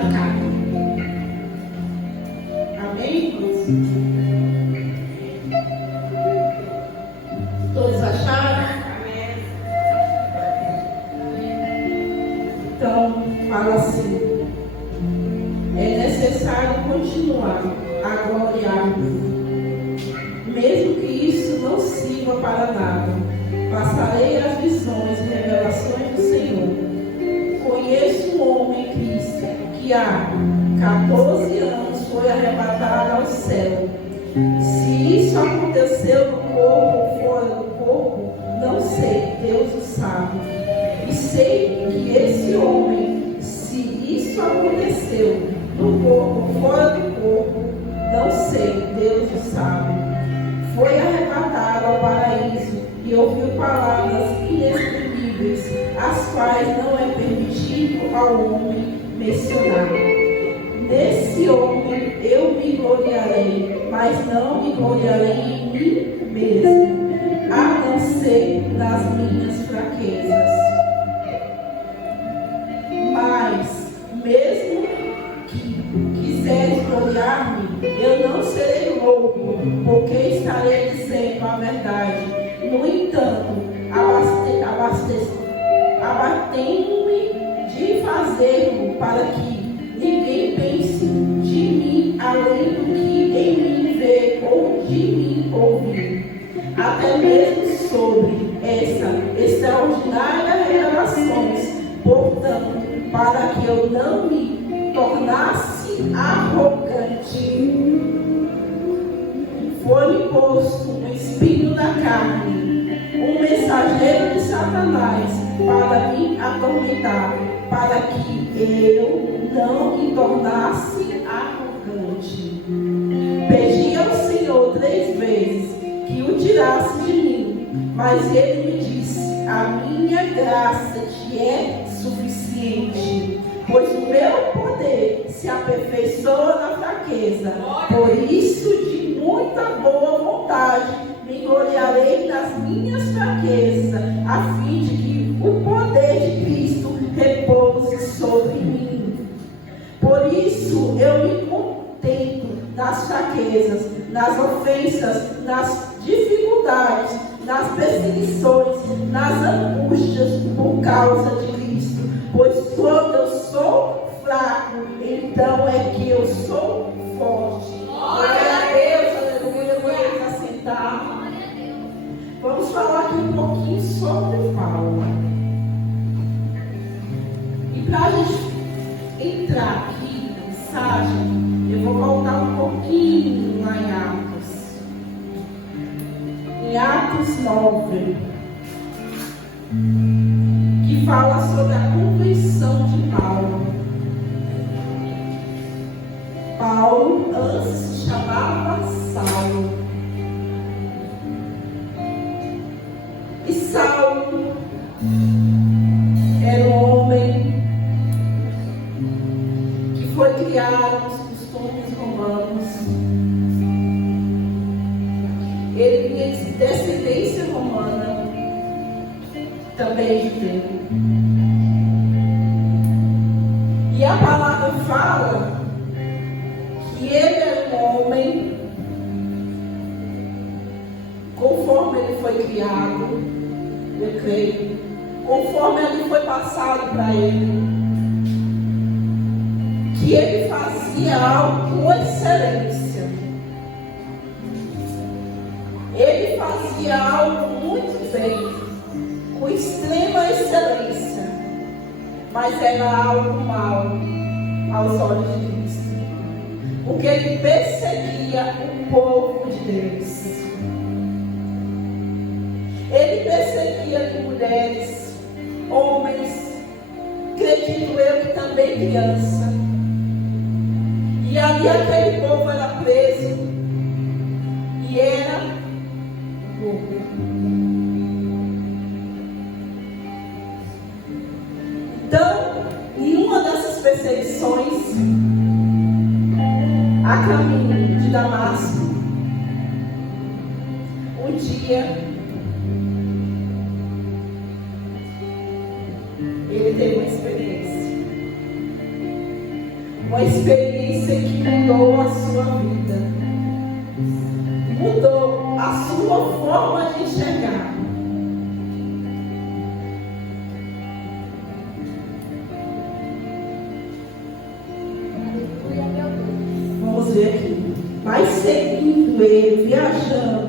da carne. Amém, irmãos? Todos acharam? Então, fala assim: é necessário continuar a gloriar-me, mesmo que isso não sirva para nada. Passarei as visões e revelações do Senhor. Conheço um homem que há 14 anos foi arrebatado ao céu. Se isso aconteceu no corpo ou fora do corpo, não sei, Deus o sabe. E sei que esse homem, se isso aconteceu no corpo ou fora do corpo, não sei, Deus o sabe. Foi arrebatado ao paraíso e ouviu palavras inexprimíveis, as quais não é permitido ao homem mencionar. Nesse homem eu me gloriarei, mas não me gloriarei em mim mesmo, a não ser nas minhas fraquezas. Mas, mesmo que quiseres gloriar-me, eu não serei louco, porque estarei dizendo a verdade. No entanto, abatendo-me de fazê-lo, para que ninguém pense de mim além do que em mim vê ou de mim ouvir. Até mesmo sobre essa extraordinária revelações, portanto, para que eu não me tornasse arrogante, foi-me posto um espinho na carne, um mensageiro de Satanás, para me atormentar, para que eu não me tornasse arrogante. Pedi ao Senhor 3 vezes que o tirasse de mim, mas ele me disse: a minha graça te é suficiente, pois o meu poder se aperfeiçoa na fraqueza. Por isso, de muita boa vontade, me gloriarei nas minhas fraquezas, a fim de que o poder de Cristo repouse sobre mim. Por isso, eu me contento nas fraquezas, nas ofensas, nas dificuldades, nas perseguições, nas angústias por causa de Cristo. Pois quando eu sou fraco, então é que eu sou forte. Glória a Deus, aleluia. Vamos assentar. Vamos falar aqui um pouquinho sobre Paulo. E para a gente entrar aqui na mensagem, eu vou voltar um pouquinho lá em Atos. Em Atos 9, que fala sobre a conversão de Paulo. Paulo antes se chamava Saulo. E Saulo era um homem que foi criado nos costumes romanos. Ele vinha de descendência romana, também judeu. E a palavra fala que ele era um homem, conforme ele foi criado, eu creio, conforme ele foi passado para ele, que ele fazia algo com excelência. Ele fazia algo muito bem, com extrema excelência, mas era algo mal aos olhos de Cristo, porque ele perseguia o povo de Deus. Ele perseguia mulheres, homens, acredito eu que também criança. E ali aquele povo era preso e era morto. Então, em uma dessas perseguições, a caminho de Damasco, um dia ele teve uma experiência. Uma experiência que mudou a sua vida. Mudou a sua forma de enxergar. Vamos ver aqui. Mas seguindo ele, viajando,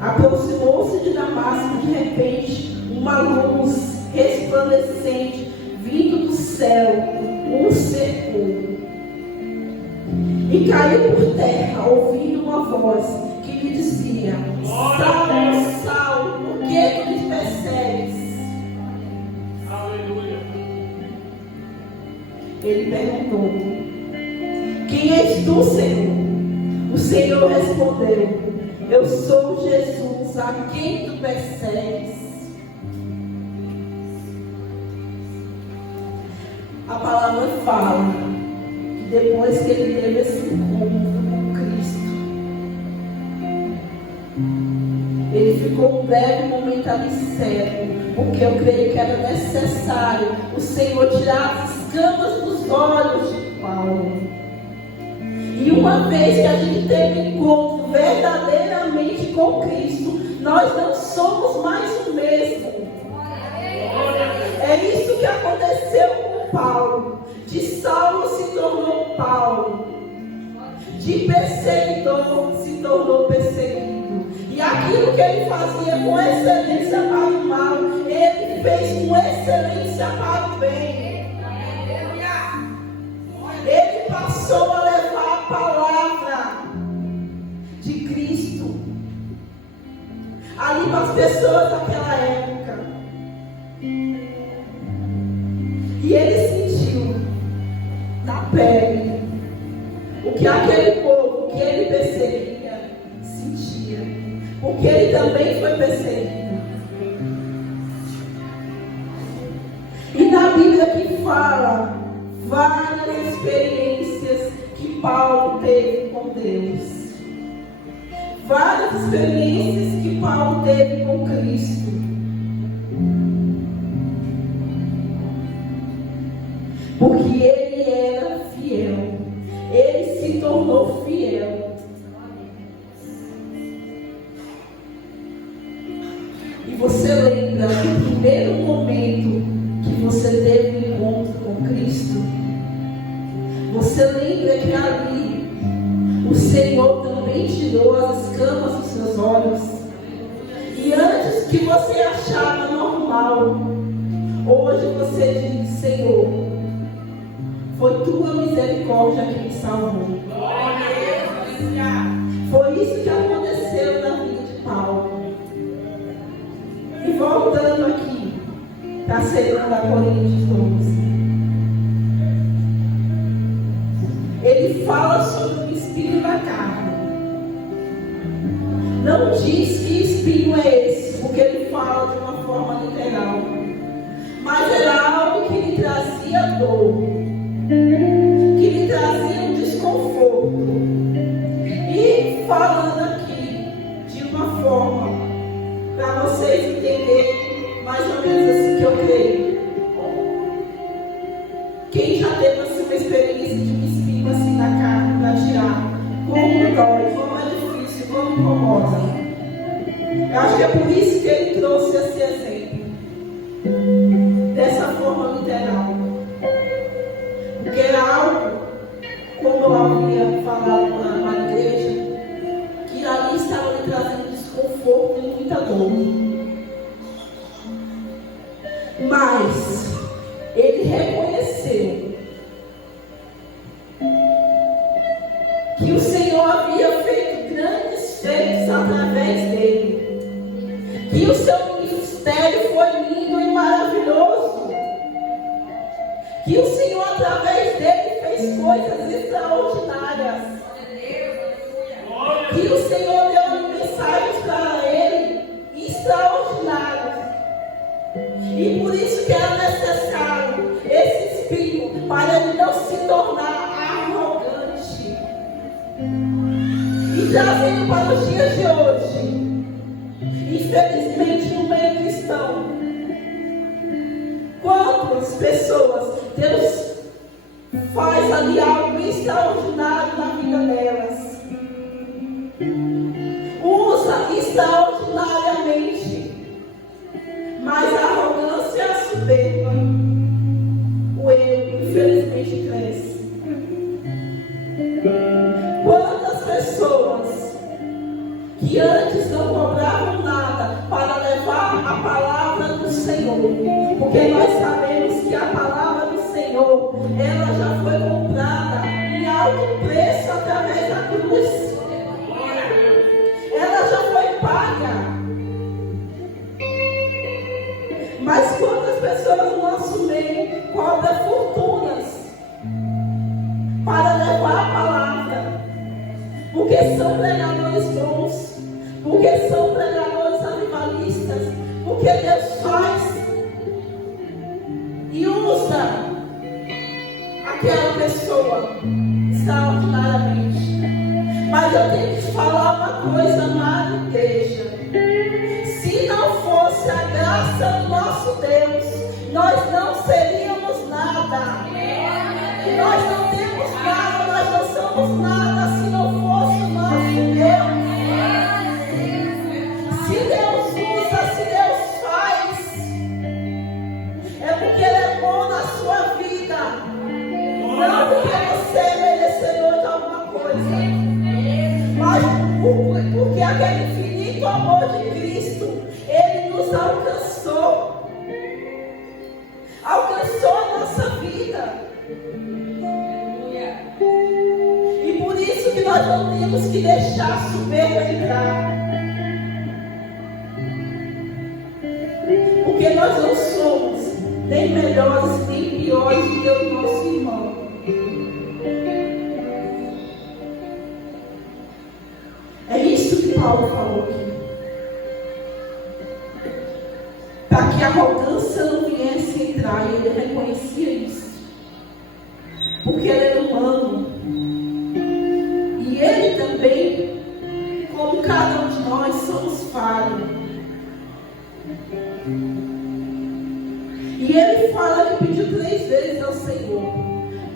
aproximou-se de Damasco, de repente, uma luz resplandecente, vindo do céu, o cercou. E caiu por terra, ouvindo uma voz que lhe dizia: Saulo, Saulo, por que tu me persegues? Aleluia. Ele perguntou: Quem és tu, Senhor? O Senhor respondeu: Eu sou Jesus, a quem tu persegues. A palavra fala que depois que ele teve esse encontro com Cristo, ele ficou um breve momento ali cego, porque eu creio que era necessário o Senhor tirar as escamas dos olhos de Paulo. E uma vez que a gente teve um encontro verdadeiramente com Cristo, nós não somos mais o mesmo. É isso que aconteceu com Paulo. De Saulo se tornou Paulo. De perseguidor se tornou perseguido. E aquilo que ele fazia com excelência para o mal, ele fez com excelência para o bem. Ele passou a levar a palavra de Cristo ali para as pessoas daquela época. E ele sentiu na pele o que aquele povo que ele perseguia sentia, porque ele também foi perseguido. E na Bíblia que fala várias experiências que Paulo teve com Deus. Várias experiências que Paulo teve com Cristo. Porque ele era fiel. Ele se tornou fiel. E você lembra do primeiro momento que você teve um encontro com Cristo? Você lembra que ali o Senhor também tirou as escamas dos seus olhos? E antes que você achava normal, hoje você diz: Senhor, foi tua misericórdia que me salvou. Foi isso que aconteceu na vida de Paulo. E voltando aqui para 2 Coríntios 12. Ele fala sobre o espinho da carne. Não diz que espinho é esse, porque ele fala de uma forma literal. Mas era algo que lhe trazia dor, que lhe trazia um desconforto. E falando aqui de uma forma, para vocês entenderem mais ou menos assim que eu creio. Quem já teve assim, uma experiência de um espinho assim na carne para tirar? Como dói, como é difícil, como incomoda. Eu acho que é por isso que ele trouxe esse exemplo. Dessa forma literal. Porque era algo, como eu havia falado na igreja, que ali estava lhe trazendo desconforto e muita dor. Mas ele reconheceu que o Senhor havia feito grandes feitos através dele. Que o seu ministério foi lindo e maravilhoso. Que o Senhor, através dele, fez coisas extraordinárias. Que o Senhor deu mensagens para ele extraordinárias. E por isso que era necessário esse espinho, para ele não se tornar arrogante. E trazendo para os dias de hoje, infelizmente no meio cristão, quantas pessoas Deus faz ali algo extraordinário na vida delas. Usa extraordinariamente. Mas a arrogância e a soberba, o eu, infelizmente, cresce. Quantas pessoas que antes não cobravam nada para levar a palavra do Senhor, porque nós sabemos que a palavra do Senhor, ela já foi comprada em alto preço através da cruz. Ela já foi paga. Mas quantas pessoas no nosso meio cobram fortunas para levar a palavra, porque são pregadores bons, porque são pregadores avivalistas, porque Deus faz e usa aquela pessoa extraordinariamente. Mas eu tenho que falar uma coisa, amada igreja. Se não fosse a graça do nosso Deus, nós não seríamos nada. Nós não temos nada, nós não somos nada se não fosse o nosso Deus. Se Deus usa, se Deus faz, é porque Ele é bom na sua vida. Não porque você é merecedor de alguma coisa, mas porque aquele infinito amor de Cristo, Ele nos alcançou. Alcançou a nossa vida. E por isso que nós não temos que deixar a soberba entrar. Porque nós não somos nem melhores nem piores do que o nosso irmão. É isso que Paulo falou aqui. Para que a arrogância não viesse entrar, e ele reconhecia isso. Porque ele era humano. E ele também, como cada um de nós, somos falhos. E ele fala que pediu 3 vezes ao Senhor.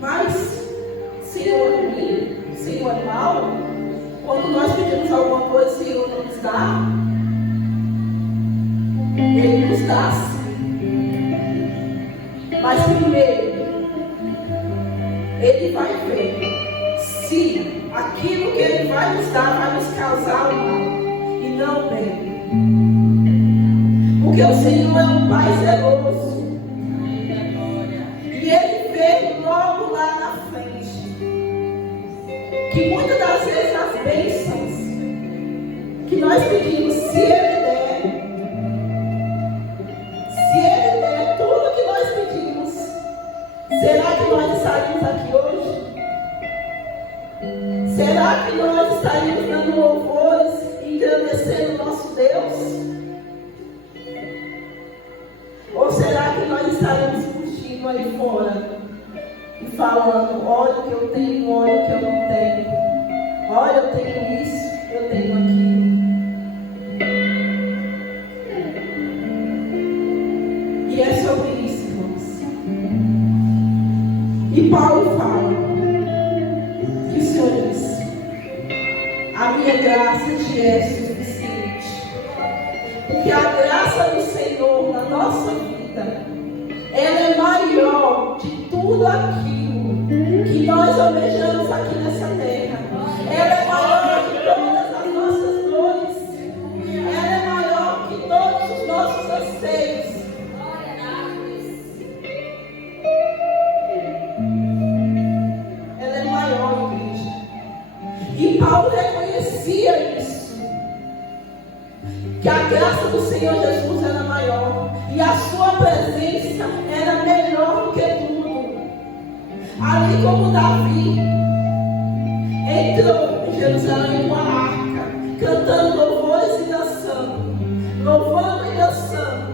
Mas, Senhor é ruim, Senhor é mau. Quando nós pedimos alguma coisa, o Senhor não nos dá. Ele nos dá sim. Mas primeiro, Ele vai ver se aquilo que Ele vai nos dar vai nos causar mal e não bem. Porque o Senhor é um Pai zeloso. E Ele vê logo lá na frente que muitas das vezes as bênçãos que nós pedimos, se Ele der tudo que nós pedimos, será que nós estaríamos aqui hoje? Será que nós estaríamos dando louvores e engrandecendo o nosso Deus? Ou será que nós estaremos fugindo aí fora e falando, olha o que eu tenho, olha o que eu não tenho, olha eu tenho isso, eu tenho aquilo. E é sobre isso, irmãos. E Paulo fala que o Senhor diz: a minha graça te é suficiente. Porque a graça do Senhor na nossa vida, ela é maior de tudo aquilo que nós almejamos aqui nessa terra. Ela é maior que todas as nossas dores. Ela é maior que todos os nossos anseios. Ela é maior, igreja. E Paulo reconhecia isso. Que a graça do Senhor Jesus era maior. E a sua presença era melhor do que tudo. Ali como Davi entrou em Jerusalém com a arca, cantando louvores e dançando, louvando e dançando.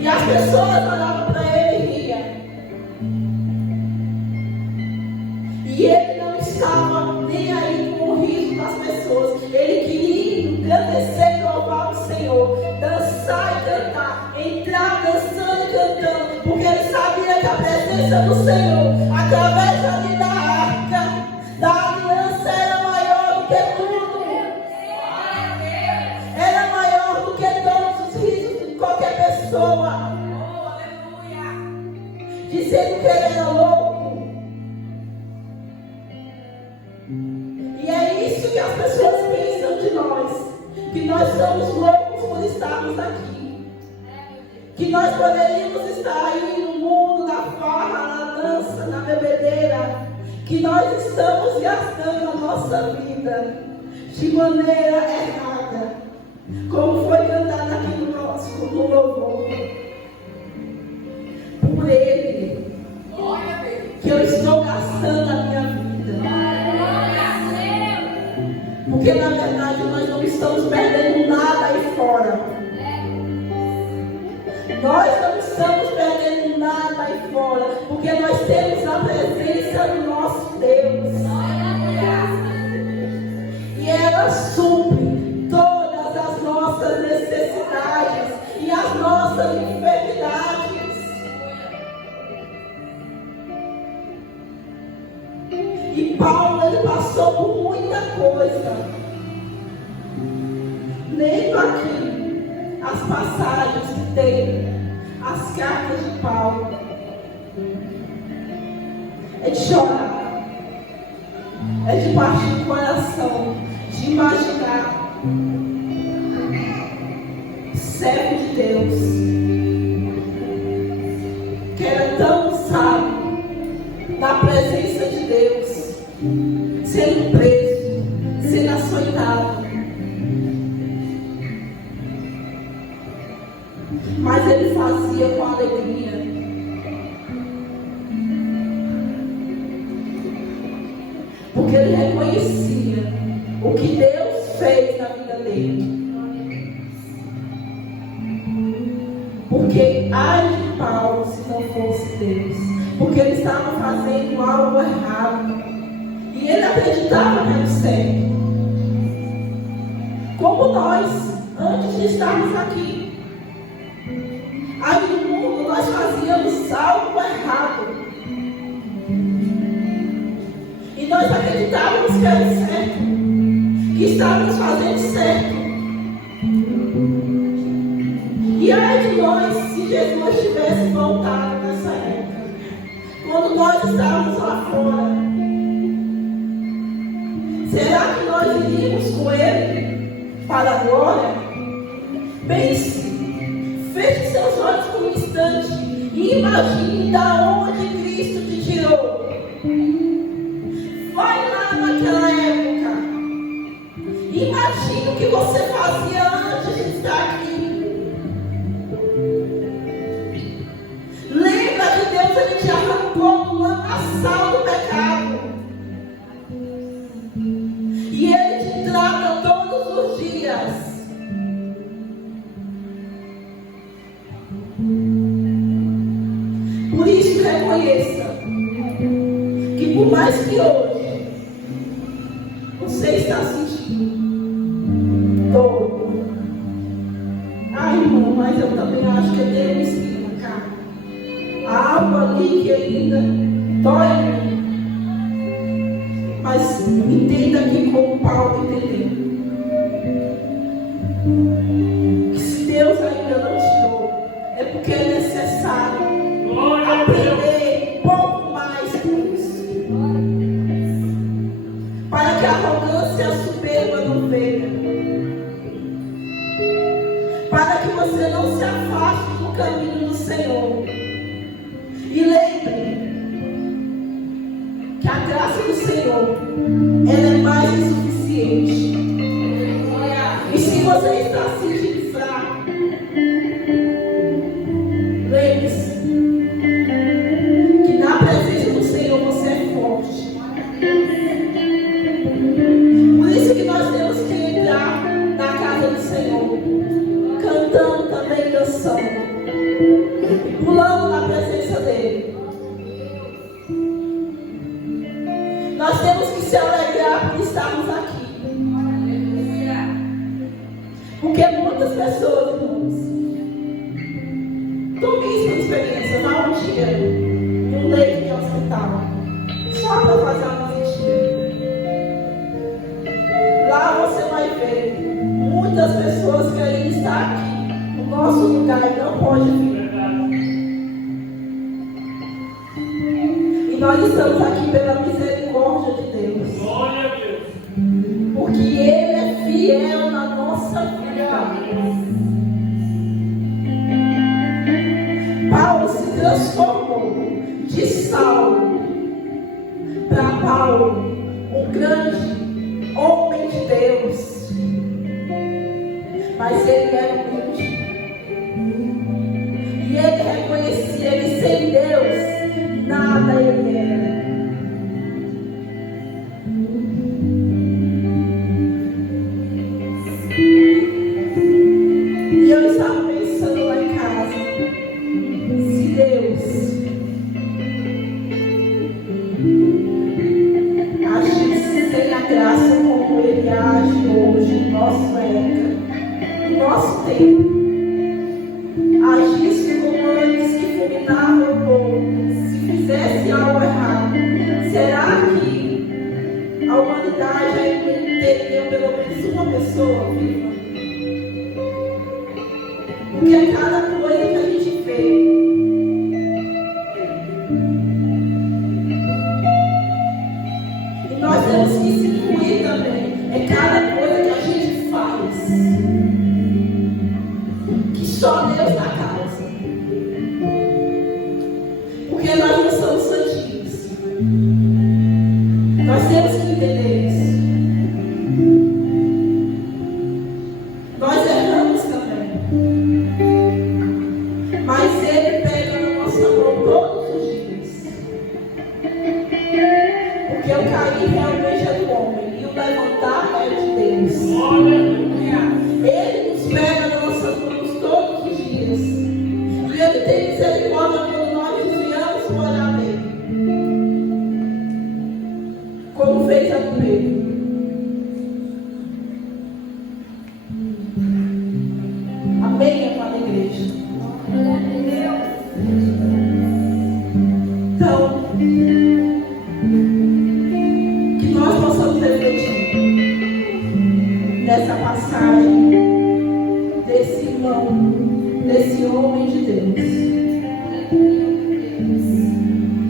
E as pessoas olhavam para ele e riam. E ele não estava nem aí com o riso das pessoas. Ele queria engrandecer e louvar o Senhor, dançar e cantar, entrar dançando e cantando, porque ele sabia que a presença do Senhor, através ali da arca, da aliança, era maior do que tudo. Era maior do que todos os risos de qualquer pessoa. Dizendo que ele era louco. E é isso que as pessoas pensam de nós. Que nós somos loucos por estarmos aqui. Que nós poderíamos estar aí no mundo da farra, na dança, na bebedeira. Que nós estamos gastando a nossa vida de maneira errada. Como foi cantado aqui no louvor. Por Ele, que eu estou gastando a minha vida. Porque na verdade nós não estamos perdendo nada aí fora. Nós não estamos perdendo nada aí fora. Porque nós temos a presença do nosso Deus. E ela supre todas as nossas necessidades e as nossas enfermidades. E Paulo, ele passou por muita coisa. Lendo aqui as passagens que tem, as cartas de Paulo, é de chorar, é de partir do coração, de imaginar servo de Deus, que era tão sábio na presença de Deus, sendo preso, sendo açoitado. Mas ele fazia com alegria. Porque ele reconhecia o que Deus fez na vida dele. Porque ai de Paulo se não fosse Deus. Porque ele estava fazendo algo errado. E ele acreditava que era certo. Como nós, antes de estarmos aqui. Aí no mundo nós fazíamos algo errado. E nós acreditávamos que era certo. Que estávamos fazendo certo. E ai de nós se Jesus tivesse voltado nessa época. Quando nós estávamos lá fora. Será que nós iríamos com Ele para a glória? Pense. Feche seus olhos por um instante e imagine da onde Cristo te tirou. Vai lá naquela época. Imagine o que você fazia antes de estar aqui. Lembra de Deus, Ele te arrancou do lamaçal do pecado. E Ele te trata todos os dias. Por isso, reconheça que por mais que hoje você está sentindo dor. Ai, irmão, mas eu também acho que eu tenho um espinho na cara. Há algo ali que ainda dói em mim. Mas entenda aqui como Paulo entendeu. Que se Deus ainda não tirou, é porque é necessário aprender um pouco mais com isso. Para que a arrogância e a soberba não venham. Para que você não se afaste do caminho do Senhor. E lembre que a graça do Senhor, ela é mais que suficiente. E se você está se sentindo fraco, lembre-se que na presença do Senhor você é forte. Por isso que nós temos que entrar na casa do Senhor, cantando também, dançando, pulando na presença dEle. Nós temos que se alegrar por estarmos aqui. Porque muitas pessoas, irmãos, tome isso como experiência, vá um dia em um hospital, só para fazer uma visitinha. Lá você vai ver muitas pessoas que ainda estão aqui no nosso lugar e não pode vir. E nós estamos aqui pela misericórdia de Deus. Glória a Deus. Porque Ele é fiel na nossa vida. Paulo se transformou de Saulo para Paulo, um grande homem de Deus. Mas ele era humilde. E ele reconhecia que sem Deus nada ele era. E eu estava pensando lá em casa, se Deus agisse sem a graça como Ele age hoje em nossa época, no nosso tempo, agisse como antes que fulminava o povo, se fizesse algo errado, será que a humanidade ainda teria pelo menos uma pessoa viva? Porque é cada coisa que a gente vê. E nós temos que se incluir também. É cada coisa que a gente faz. Que só Deus dá causa. Porque nós não somos santinhos. Nós temos que entender isso. Nós erramos também. Mas Ele pega na nossa mão todos os dias. Porque o cair realmente é do homem e o levantar é de Deus. Ele nos pega nas nossas mãos todos os dias. E Ele tem misericórdia quando nós desviamos o olhar dele. Como fez a Pedro. Amém, amada igreja. Então, que nós possamos refletir nessa passagem desse irmão, desse homem de Deus,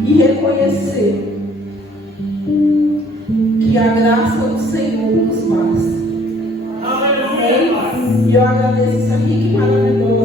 e reconhecer que a graça do Senhor nos basta. Amém? E eu agradeço isso aqui, que maravilhoso.